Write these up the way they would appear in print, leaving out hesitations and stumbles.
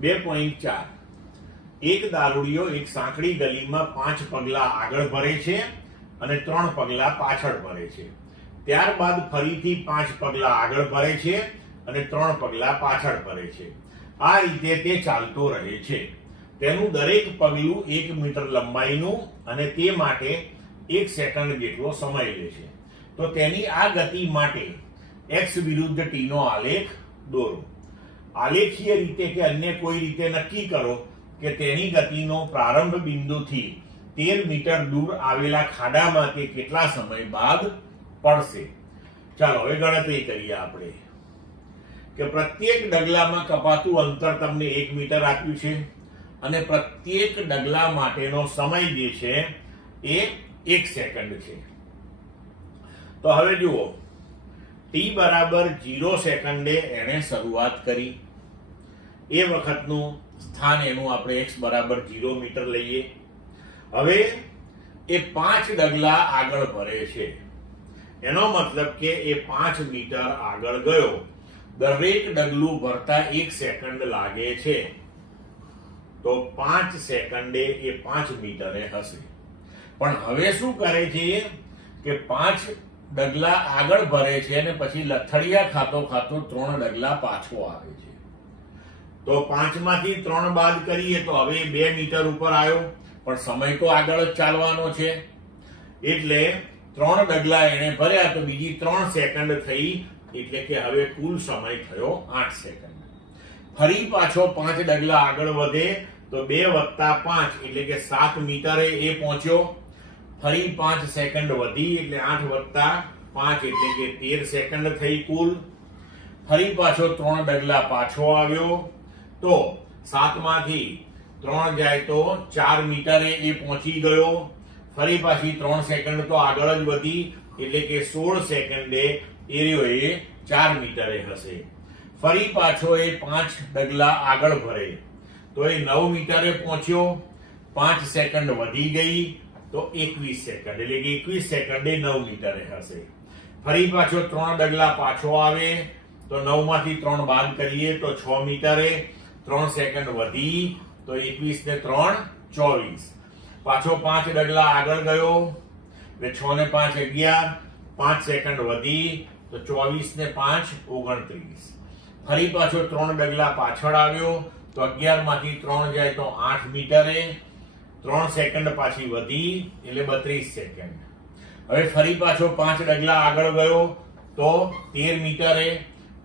2.4 એક દારૂડિયો એક સાંકડી ગલીમાં 5 પગલા આગળ ભરે છે અને 3 પગલા પાછળ ભરે છે. ત્યારબાદ ફરીથી 5 પગલા આગળ ભરે છે અને 3 પગલા પાછળ ભરે છે. આ રીતે તે ચાલતો રહે છે. તેનું દરેક પગલું 1 મીટર લંબાઈનું અને તે માટે 1 સેકન્ડ જેટલો સમય લે છે. તો તેની આ ગતિ માટે x વિરુદ્ધ t નો આલેખ દોરો. આલેખીય રીતે કે અન્ય કોઈ રીતે નક્કી કરો કે તેની ગતિનો પ્રારંભ બિંદુથી 13 મીટર દૂર આવેલા ખાડામાં તે કેટલા સમય બાદ પડશે. ચાલો હવે ગણતરી કરીએ આપણે કે પ્રત્યેક ડગલામાં કપાતું અંતર તમને 1 મીટર આપ્યું છે અને પ્રત્યેક ડગલા માટેનો સમય જે છે એ 1 સેકન્ડ છે. તો હવે જુઓ, t બરાબર 0 સેકન્ડે એને શરૂઆત કરી. એ વખતનું સ્થાન એનું આપણે x બરાબર 0 મીટર લઈએ. હવે એ 5 ડગલા આગળ ભરે છે. એનો મતલબ કે એ 5 મીટર આગળ ગયો. દરેક ડગલું ભરતા 1 સેકન્ડ લાગે છે. તો 5 સેકન્ડે એ 5 મીટરે હશે. પણ હવે શું કરે છે કે 5 ડગલા આગળ ભરે છે અને પછી લથડિયા ખાતો 3 ડગલા પાછો આવે છે. તો 5 માંથી 3 બાદ કરીએ તો હવે 2 મીટર ઉપર આવ્યો, પણ સમય તો આગળ જ ચાલવાનો છે. એટલે 3 ડગલા એને ભર્યા તો બીજી 3 સેકન્ડ થઈ, એટલે કે હવે કુલ સમય થયો 8 સેકન્ડ. ફરી પાછો 5 ડગલા આગળ વધે તો 2 વત્તા 5 એટલે કે 7 મીટરે એ પહોંચ્યો. ફરી 5 સેકન્ડ વધી એટલે 8 વત્તા 5 એટલે કે 13 સેકન્ડ થઈ કુલ. ફરી પાછો 3 ડગલા પાછો આવ્યો તો 7 માંથી 3 જાય તો 4 મીટરે એ પહોંચી ગયો. ફરી પાછી 3 સેકન્ડ તો આગળ જ વધી એટલે કે 16 સેકન્ડે એરિયો એ 4 મીટરે હશે. ફરી પાછો એ 5 ડગલા આગળ ભરે તો એ 9 મીટરે પહોંચ્યો. 5 સેકન્ડ વધી ગઈ તો 21 સેકન્ડ એટલે કે 21 સેકન્ડે 9 મીટરે હશે. ફરી પાછો 3 ડગલા પાછો આવે તો 9 માંથી 3 બાદ કરીએ તો 6 મીટરે. 3 સેકન્ડ વધી તો 21 ને 3 24. પાછો 5 ડગલા આગળ ગયો એટલે 6 ને 5 11. 5 સેકન્ડ વધી તો 24 ને 5 29. ફરી પાછો 3 ડગલા પાછળ આવ્યો તો 11 માંથી 3 જાય તો 8 મીટરે. 3 સેકન્ડ પાછી વધી એટલે 32 સેકન્ડ. હવે ફરી પાછો 5 ડગલા આગળ ગયો તો 13 મીટરે.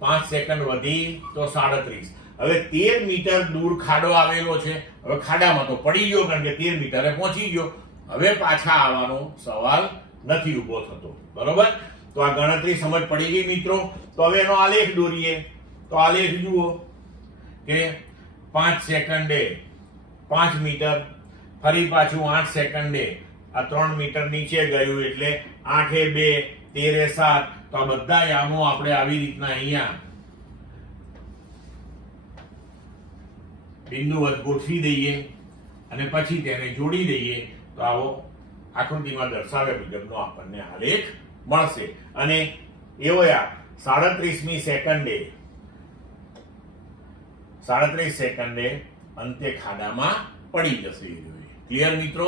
5 સેકન્ડ વધી તો 37. હવે 13 મીટર દૂર ખાડો આવેલો છે. હવે ખાડામાં તો પડી ગયો કારણ કે 13 મીટરે પહોંચી ગયો. હવે પાછા આવવાનો સવાલ નથી ઊભો થતો. બરોબર? તો આ ગણતરી સમજ પડી ગઈ મિત્રો. તો હવે એનો આલેખ દોરીએ. તો આલેખ જુઓ કે 5 સેકન્ડે 5 મીટર. ફરી પાછું 8 સેકન્ડે આ 3 મીટર નીચે ગયું એટલે 8 એ 2 13 એ 7. તો આ બધા યામો આપણે આવી રીતના અહીંયા બિંદુવત ગોઠવી દઈએ અને પછી તેને જોડી દઈએ તો આવો આકૃતિમાં દર્શાવ્યા મુજબનો આપણને આલેખ મળશે. અને એવો 37મી સેકન્ડે 37 સેકન્ડે અંતે ખાડામાં પડી જશે. ક્લિયર મિત્રો?